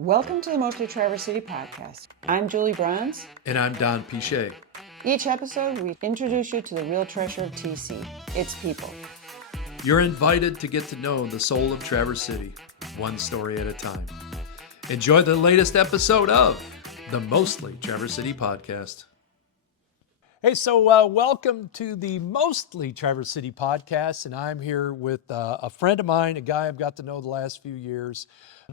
Welcome to the Mostly Traverse City podcast. I'm Julie Bronze. And I'm Don Pichet. Each episode, we introduce you to the real treasure of TC, its people. You're invited to get to know the soul of Traverse City, one story at a time. Enjoy the latest episode of the Mostly Traverse City podcast. Hey, so welcome to the Mostly Traverse City podcast, and I'm here with a friend of mine, a guy I've got to know the last few years,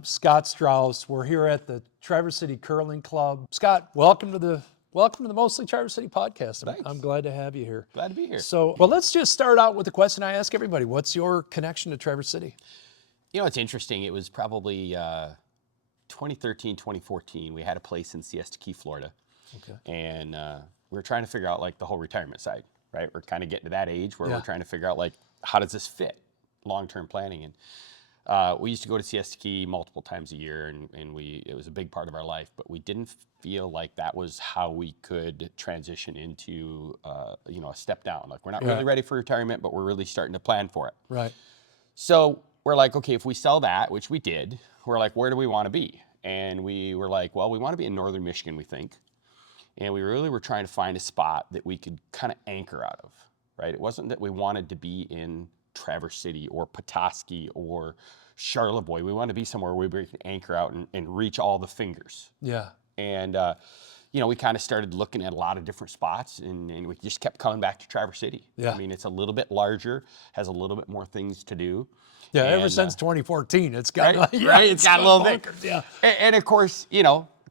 Scott Strouse. We're here at the Traverse City Curling Club. Scott, welcome to the Mostly Traverse City podcast. I'm glad to have you here. Glad to be here. So, well, let's just start out with the question I ask everybody. What's your connection to Traverse City? You know, it's interesting. It was probably 2013, 2014. We had a place in Siesta Key, Florida. Okay. And we were trying to figure out like the whole retirement side, right? We're kind of getting to that age where Yeah. we're trying to figure out like, how does this fit long-term planning? And we used to go to Siesta Key multiple times a year, and it was a big part of our life, but we didn't feel like that was how we could transition into, a step down. Like, we're not really ready for retirement, but we're really starting to plan for it. Right. So we're like, okay, if we sell that, which we did, we're like, where do we want to be? And we were like, well, we want to be in northern Michigan, we think. And we really were trying to find a spot that we could kind of anchor out of, right? It wasn't that we wanted to be in Traverse City or Petoskey or Charlevoix. We wanted to be somewhere where we could anchor out and reach all the fingers. Yeah. And, we kind of started looking at a lot of different spots, and we just kept coming back to Traverse City. Yeah. I mean, it's a little bit larger, has a little bit more things to do. Yeah, ever And, since 2014, it's got right, it's got a little bit. bonkers, Yeah. And of course,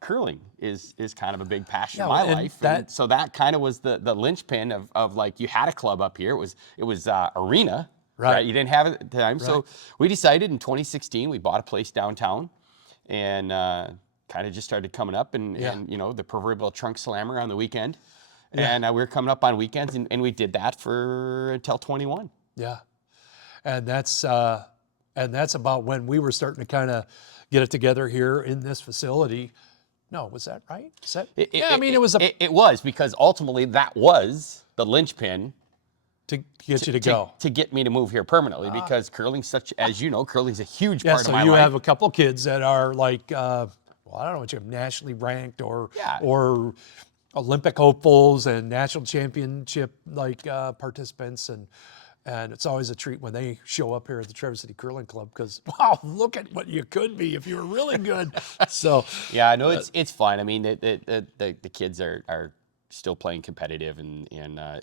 curling is kind of a big passion of Yeah, my and life. And so that kind of was the linchpin of like, you had a club up here. It was arena, right? You didn't have it at the time. So we decided in 2016, we bought a place downtown, and kind of just started coming up, and the proverbial trunk slammer on the weekend. Yeah. And we were coming up on weekends, and we did that until 21. Yeah. And that's about when we were starting to kind of get it together here in this facility. No, was that right? It was, because ultimately that was the linchpin to get you to go. To get me to move here permanently, because curling's curling's a huge part of my life. So you have a couple kids that are like, I don't know what you have, nationally ranked or Olympic hopefuls and national championship participants, and it's always a treat when they show up here at the Traverse City Curling Club, because wow, look at what you could be if you were really good. So yeah, I know it's fun. I mean, the kids are still playing competitive, and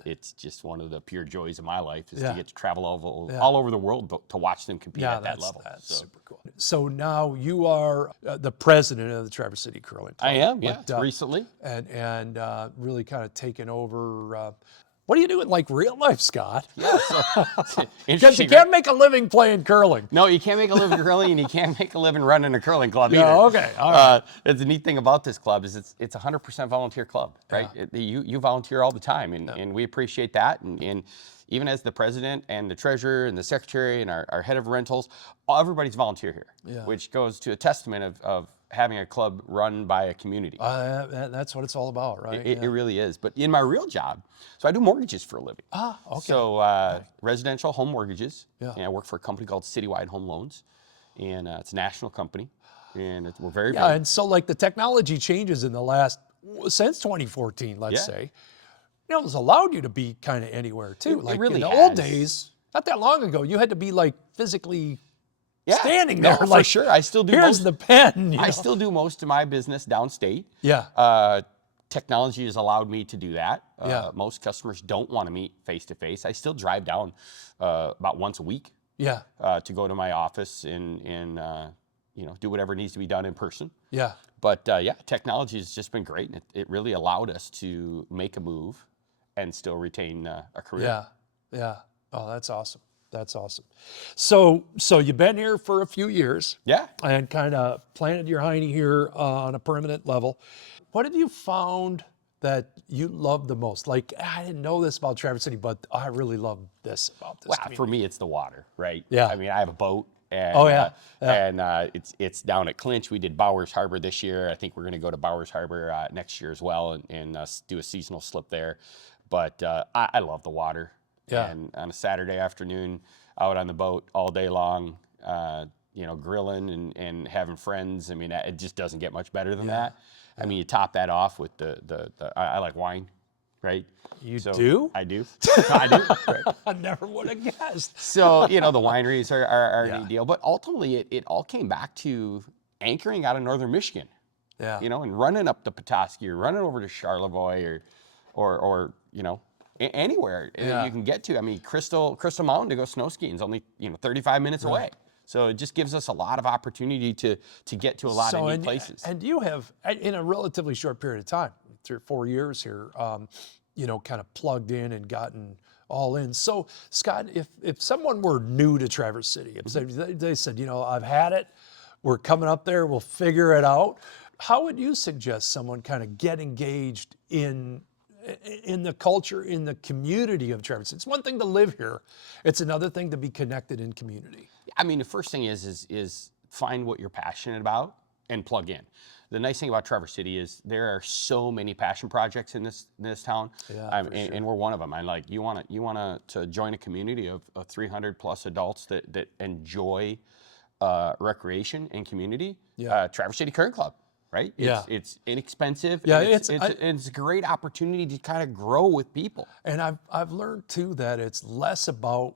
it's just one of the pure joys of my life is to get to travel all over the world to watch them compete at that level. That's super cool. So now you are the president of the Traverse City Curling Club. I am, recently. And really kind of taken over. What do you do in like real life, Scott? Yeah, Because you can't make a living playing curling. No, you can't make a living curling, and you can't make a living running a curling club either. Yeah, okay, all right. The neat thing about this club is it's 100% volunteer club, right? You volunteer all the time, and we appreciate that. And even as the president and the treasurer and the secretary and our head of rentals, everybody's volunteer here, which goes to a testament of having a club run by a community. That's what it's all about, right? It really is. But in my real job, so I do mortgages for a living. Ah, okay. So residential home mortgages. Yeah. And I work for a company called Citywide Home Loans, and it's a national company, and we're very big. Yeah, and so like the technology changes in the last, since 2014, let's say, it's allowed you to be kind of anywhere too. It really in the has. old days, not that long ago, you had to be like physically standing there. No, like, for sure. I still do. Here's the pen. I still do most of my business downstate. Yeah. Technology has allowed me to do that. Yeah. Most customers don't want to meet face to face. I still drive down about once a week. Yeah. To go to my office and do whatever needs to be done in person. Yeah. But technology has just been great, and it really allowed us to make a move and still retain a career. Yeah. Yeah. Oh, that's awesome. That's awesome. So you've been here for a few years. Yeah. And kind of planted your hiney here on a permanent level. What have you found that you love the most? Like, I didn't know this about Traverse City, but I really love this about this community. For me, it's the water, right? Yeah. I mean, I have a boat. And, it's down at Clinch. We did Bowers Harbor this year. I think we're going to go to Bowers Harbor next year as well, and do a seasonal slip there. But I love the water. Yeah. And on a Saturday afternoon, out on the boat all day long, grilling and having friends. I mean, it just doesn't get much better than that. I mean, you top that off with I like wine, right? You do? I do. I do. Right. I never would have guessed. So, the wineries are a Yeah. neat deal. But ultimately, it all came back to anchoring out of northern Michigan, Yeah. and running up to Petoskey or running over to Charlevoix or anywhere that you can get to. I mean, Crystal Mountain to go snow skiing is only, 35 minutes away. So it just gives us a lot of opportunity to get to a lot of neat places. And you have, in a relatively short period of time, 3 or 4 years here, kind of plugged in and gotten all in. So, Scott, if someone were new to Traverse City, if they said, I've had it, we're coming up there, we'll figure it out, how would you suggest someone kind of get engaged in the culture, in the community of Traverse City? It's one thing to live here. It's another thing to be connected in community. I mean, the first thing is find what you're passionate about and plug in. The nice thing about Traverse City is there are so many passion projects in this town, and we're one of them. And like you want to join a community of 300 plus adults that enjoy recreation and community. Traverse City Current Club, right? It's inexpensive. Yeah, it's a great opportunity to kind of grow with people. And I've learned too that it's less about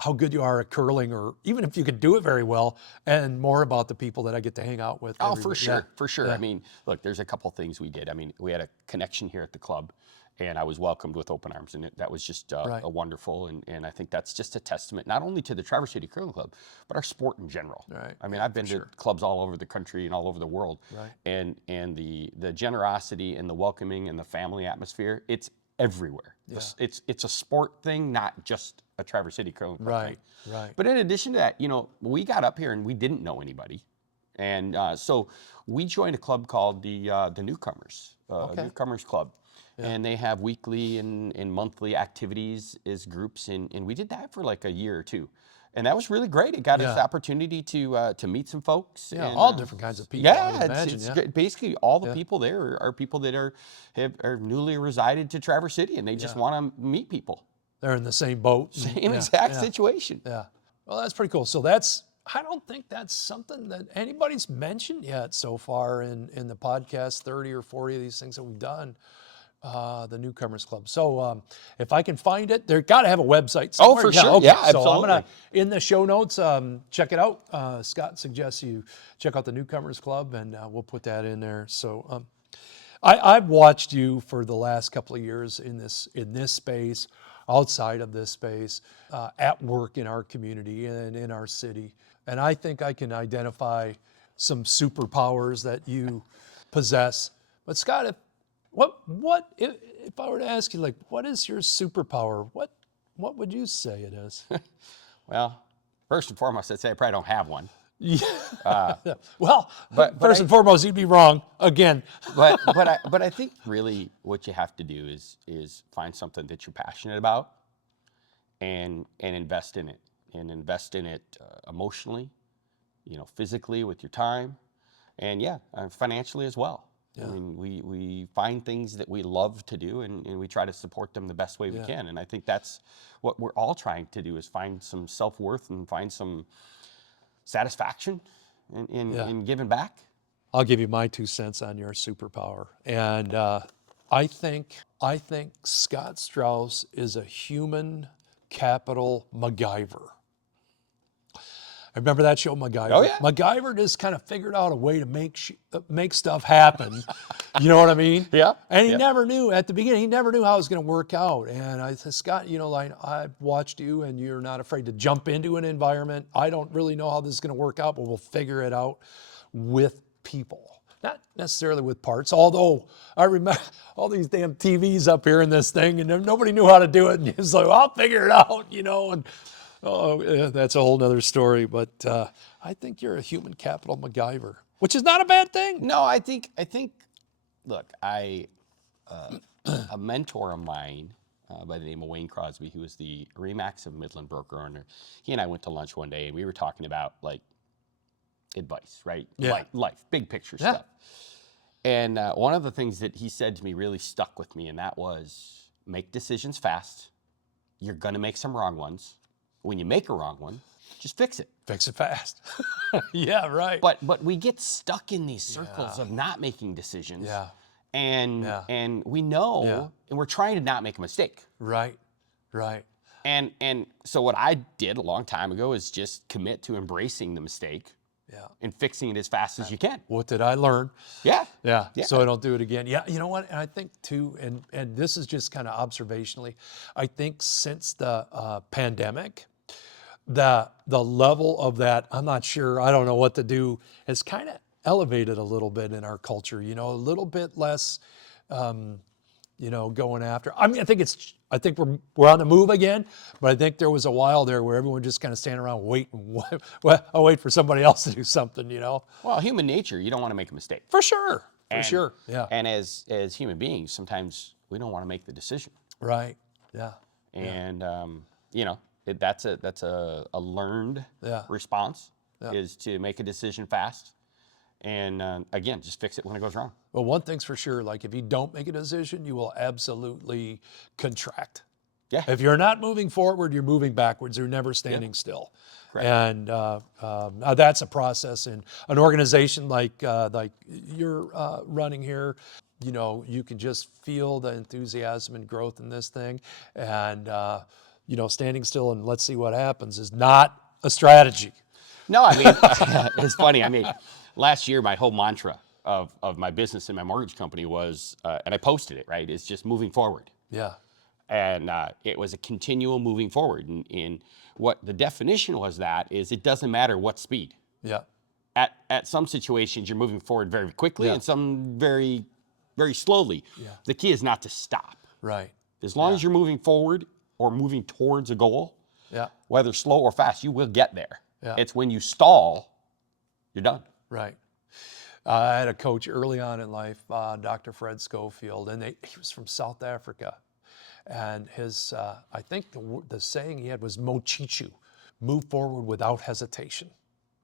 how good you are at curling, or even if you could do it very well, and more about the people that I get to hang out with. Oh, for sure. Yeah. I mean, look, there's a couple things we did. I mean, we had a connection here at the club, and I was welcomed with open arms, and that was just a wonderful, and I think that's just a testament not only to the Traverse City Curling Club, but our sport in general. Right. I mean, I've been to clubs all over the country and all over the world, and the generosity and the welcoming and the family atmosphere, it's everywhere. It's a sport thing, not just a Traverse City Curling Club thing. Right. But in addition to that, we got up here and we didn't know anybody. And so we joined a club called the Newcomers, Newcomers Club. And they have weekly and monthly activities as groups. And we did that for like a year or two. And that was really great. It got us the opportunity to meet some folks. Yeah, and, all different kinds of people. I would imagine, it's great. Basically all the people there are people that are newly resided to Traverse City, and they just want to meet people. They're in the same boat. Same exact situation. Yeah. Well, that's pretty cool. So I don't think that's something that anybody's mentioned yet so far in the podcast, 30 or 40 of these things that we've done. The Newcomers Club. So if I can find it, they've got to have a website somewhere. Oh, for sure. Okay. Yeah, so absolutely. I'm going to, in the show notes, check it out. Scott suggests you check out the Newcomers Club, and we'll put that in there. So I've watched you for the last couple of years in this space, outside of this space, at work in our community and in our city. And I think I can identify some superpowers that you possess. But Scott, if I were to ask you, like, what is your superpower? What would you say it is? Well, first and foremost, I'd say I probably don't have one. Well, first and foremost, you'd be wrong again. but I think really what you have to do is find something that you're passionate about, and invest in it, emotionally, physically with your time, and financially as well. I mean, we find things that we love to do, and we try to support them the best way we can. And I think that's what we're all trying to do, is find some self-worth and find some satisfaction in giving back. I'll give you my 2 cents on your superpower. And I think Scott Strouse is a human capital MacGyver. Remember that show, MacGyver? Oh, yeah. MacGyver just kind of figured out a way to make stuff happen. You know what I mean? Yeah. And he never knew at the beginning. He never knew how it was going to work out. And I said, Scott, I've watched you, and you're not afraid to jump into an environment. I don't really know how this is going to work out, but we'll figure it out with people. Not necessarily with parts, although I remember all these damn TVs up here in this thing, and nobody knew how to do it. And he was like, well, I'll figure it out, and that's a whole nother story. But I think you're a human capital MacGyver, which is not a bad thing. No, I think, look, a mentor of mine by the name of Wayne Crosby, who was the Remax of Midland broker owner, he and I went to lunch one day, and we were talking about, like, advice, right? Yeah. Life, big picture stuff. And one of the things that he said to me really stuck with me, and that was, make decisions fast. You're going to make some wrong ones. When you make a wrong one, Just fix it. Fix it fast. Yeah, right. But we get stuck in these circles of not making decisions. Yeah. And we know, and we're trying to not make a mistake. Right. And so what I did a long time ago is just commit to embracing the mistake and fixing it as fast as you can. What did I learn? Yeah. So I don't do it again. Yeah, you know what? And I think too, and this is just kind of observationally, I think since the pandemic, the level of that, I'm not sure, I don't know what to do, has kind of elevated a little bit in our culture, a little bit less, going after. I mean, I think we're on the move again, but I think there was a while there where everyone just kind of standing around waiting. I'll wait for somebody else to do something, Well, human nature, you don't want to make a mistake. For sure. Yeah. And as human beings, sometimes we don't want to make the decision. Right. Yeah. And that's a learned response is to make a decision fast. And again, just fix it when it goes wrong. Well, one thing's for sure, like if you don't make a decision, you will absolutely contract. Yeah. If you're not moving forward, you're moving backwards. You're never standing still. Correct. And that's a process in an organization like you're running here. You can just feel the enthusiasm and growth in this thing. And, standing still and let's see what happens is not a strategy. No, I mean, it's funny. I mean, last year, my whole mantra of my business and my mortgage company was, and I posted it, right, is just moving forward. Yeah. And it was a continual moving forward. And what the definition was that is it doesn't matter what speed. Yeah. At some situations, you're moving forward very quickly and some very, very slowly. Yeah. The key is not to stop. Right. As long as you're moving forward or moving towards a goal, whether slow or fast, you will get there. Yeah. It's when you stall, you're done. Right. I had a coach early on in life, Dr. Fred Schofield, and he was from South Africa. And his, I think the saying he had was mochichu, move forward without hesitation.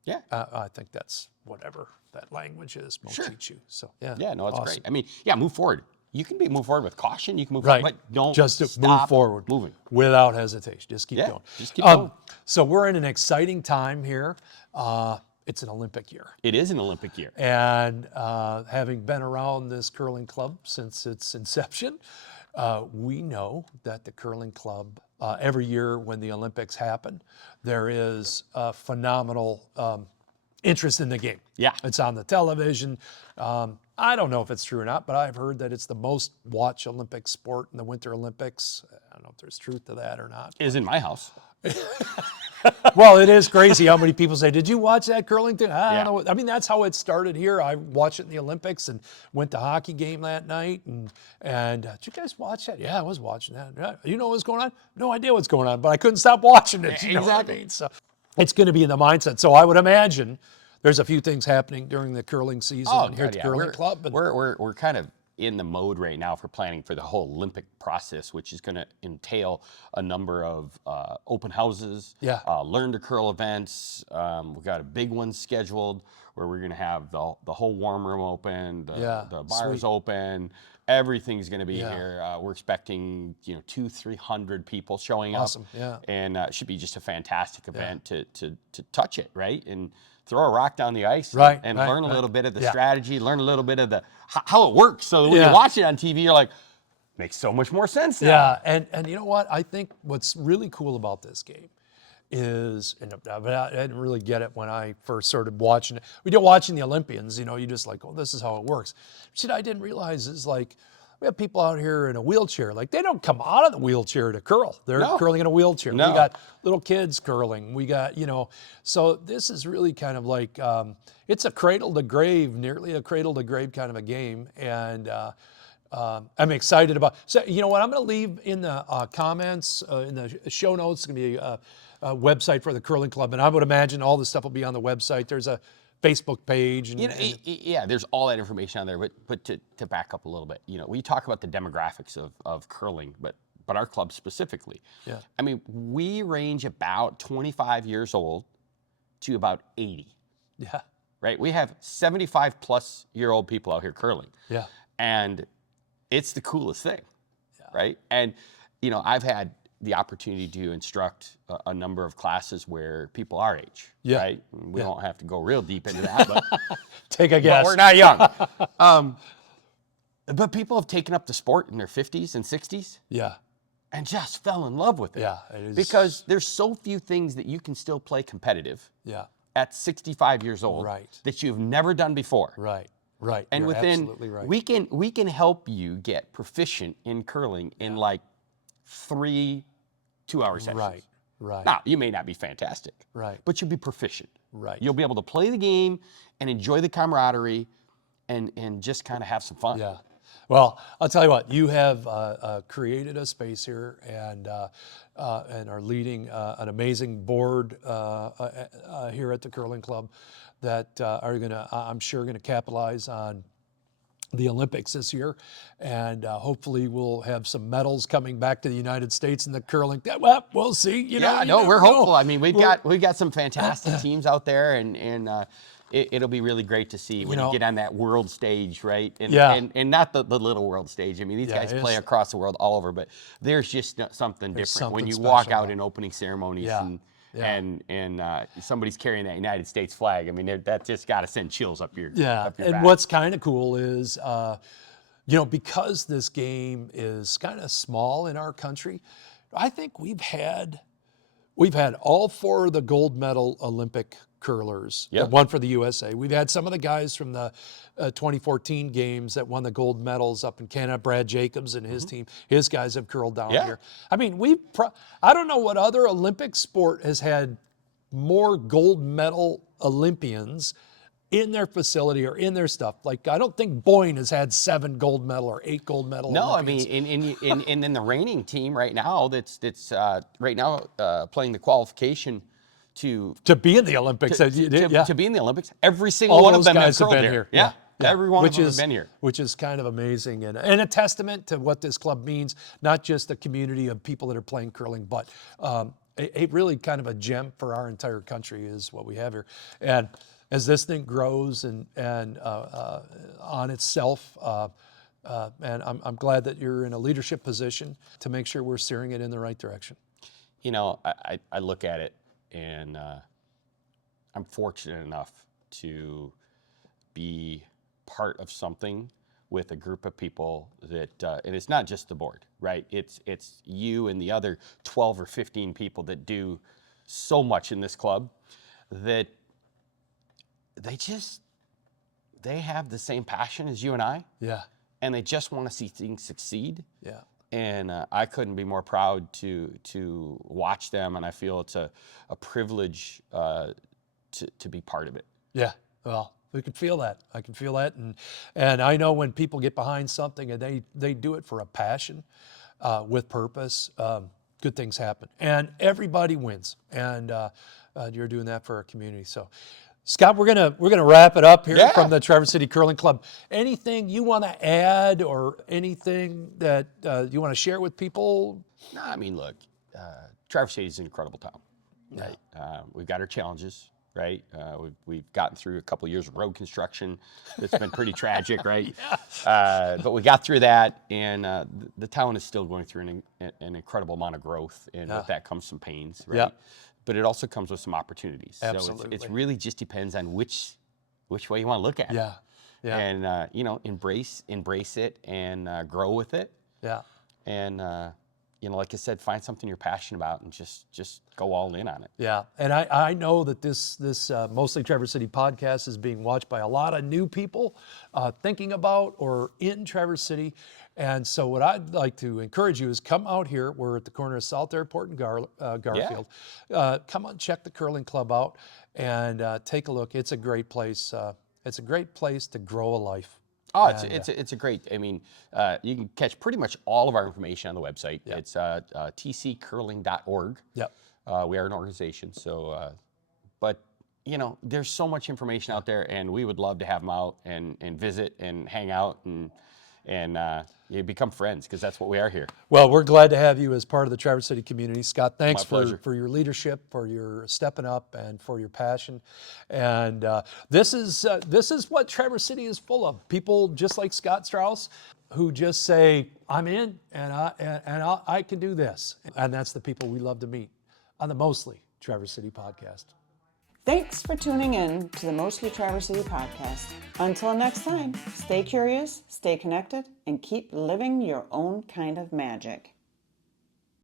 Yeah. I think that's whatever that language is, mochichu. Sure. So, yeah. Yeah, no, it's awesome. great. I mean, move forward. You can move forward with caution. You can move Right. forward, but don't just to stop move forward moving. without hesitation. Just keep going. Just keep going. So we're in an exciting time here. It's an Olympic year. It is an Olympic year. And having been around this curling club since its inception, we know that the curling club, every year when the Olympics happen, there is a phenomenal interest in the game. Yeah. It's on the television. I don't know if it's true or not, but I've heard that it's the most watched Olympic sport in the Winter Olympics. I don't know if there's truth to that or not. It is in my house. Well, it is crazy how many people say, did you watch that curling thing? I don't know. I mean, that's how it started here. I watched it in the Olympics and went to a hockey game that night. And did you guys watch that? Yeah, I was watching that. Yeah. You know what's going on? No idea what's going on, but I couldn't stop watching it. You know what I mean? So it's going to be in the mindset. So I would imagine there's a few things happening during the curling season here at the curling club. But We're kind of in the mode right now for planning for the whole Olympic process, which is going to entail a number of open houses, learn to curl events. We've got a big one scheduled where we're going to have the whole warm room open, the bars open. Everything's going to be here. We're expecting 200-300 people showing up. Awesome. Yeah. And it should be just a fantastic event to touch it, right? And throw a rock down the ice and learn a little bit of the strategy, learn a little bit of the how it works. So when you watch it on TV, you're like, makes so much more sense now. Yeah, and you know what? I think what's really cool about this game is, and I didn't really get it when I first started watching it. We did watching the Olympians, you just like, oh, this is how it works. Shit, I didn't realize is like, we have people out here in a wheelchair. Like, they don't come out of the wheelchair to curl. They're curling in a wheelchair. No. We got little kids curling. We got, so this is really kind of like, it's a cradle to grave, nearly a cradle to grave kind of a game. And I'm excited about, so you know what, I'm going to leave in the comments, in the show notes, it's going to be a website for the curling club. And I would imagine all the stuff will be on the website. There's a Facebook page. There's all that information on there. But to back up a little bit, we talk about the demographics of curling, but our club specifically. Yeah. I mean, we range about 25 years old to about 80. Yeah. Right? We have 75-plus-year-old people out here curling. Yeah. And it's the coolest thing, right? And, I've had the opportunity to instruct a number of classes where people our age, Yeah. right? We don't have to go real deep into that, but, Take a but guess. we're not young. But people have taken up the sport in their 50s and 60s Yeah. and just fell in love with it. Yeah. It is. Because there's so few things that you can still play competitive Yeah. at 65 years old Right. that you've never done before. Right. Right. And You're within, absolutely right. we can help you get proficient in curling in like 3 2-hour sessions. Right. Right. Now, you may not be fantastic, Right. but you'll be proficient. Right. You'll be able to play the game and enjoy the camaraderie and just kind of have some fun. Yeah. Well, I'll tell you what, you have created a space here and are leading an amazing board here at the Curling Club that are going to, I'm sure, going to capitalize on the Olympics this year, and hopefully we'll have some medals coming back to the United States in the curling. Well, we'll see. You Yeah, know, we're never know. hopeful. I mean, we've got some fantastic teams out there, and it'll be really great to see when you get on that world stage, right? And, Yeah. and not the little world stage. I mean, these guys play across the world all over, but there's just something different when you walk out in opening ceremonies and somebody's carrying that United States flag. I mean, that just got to send chills up your Yeah, and back. what's kind of cool is, because this game is kind of small in our country, I think we've had all 4 of the gold medal Olympic curlers that won for the USA. We've had some of the guys from the 2014 games that won the gold medals up in Canada. Brad Jacobs and his team, his guys have curled down here. I mean, I don't know what other Olympic sport has had more gold medal Olympians in their facility or in their stuff. Like, I don't think Boyne has had 7 gold medal or 8 gold medal Olympians. I mean, in the reigning team right now that's right now playing the qualification to be in the Olympics. to be in the Olympics, every single All one those of them guys have curled been here. Yeah. Every one of them has been here. Which is kind of amazing and a testament to what this club means, not just a community of people that are playing curling, but a really kind of a gem for our entire country is what we have here. And as this thing grows and on itself, and I'm glad that you're in a leadership position to make sure we're steering it in the right direction. You know, I look at it and I'm fortunate enough to be part of something with a group of people that, and it's not just the board, right? It's you and the other 12 or 15 people that do so much in this club that they have the same passion as you and I. Yeah. And they just want to see things succeed. Yeah. And I couldn't be more proud to watch them, and I feel it's a privilege to be part of it. Yeah, well, we can feel that. I can feel that, and I know when people get behind something and they do it for a passion, with purpose, good things happen, and everybody wins. And you're doing that for our community. So, Scott, we're gonna wrap it up here from the Traverse City Curling Club. Anything you want to add, or anything that you want to share with people? No, I mean, look, Traverse City is an incredible town. Right? We've got our challenges, right? We've gotten through a couple of years of road construction that's been pretty tragic, right? But we got through that, and the town is still going through an incredible amount of growth, and with that comes some pains, right? Yeah. But it also comes with some opportunities. Absolutely. So it really just depends on which way you want to look at it. Yeah. Yeah. And embrace it and grow with it. Yeah. And like I said, find something you're passionate about and just go all in on it. Yeah, and I know that this Mostly Traverse City podcast is being watched by a lot of new people thinking about or in Traverse City. And so what I'd like to encourage you is come out here. We're at the corner of South Airport and Garfield. Come on, check the Curling Club out and take a look. It's a great place. It's a great place to grow a life. Oh, it's a great. I mean, you can catch pretty much all of our information on the website. Yep. It's tccurling.org. Yep. We are an organization, so but there's so much information out there, and we would love to have them out and visit and hang out and you become friends, because that's what we are here. Well, we're glad to have you as part of the Traverse City community. Scott, thanks My pleasure. for your leadership, for your stepping up, and for your passion. And this is what Traverse City is full of. People just like Scott Strouse. who just say, I'm in and I can do this. And that's the people we love to meet on the Mostly Traverse City podcast. Thanks for tuning in to the Mostly Traverse City podcast. Until next time, stay curious, stay connected, and keep living your own kind of magic.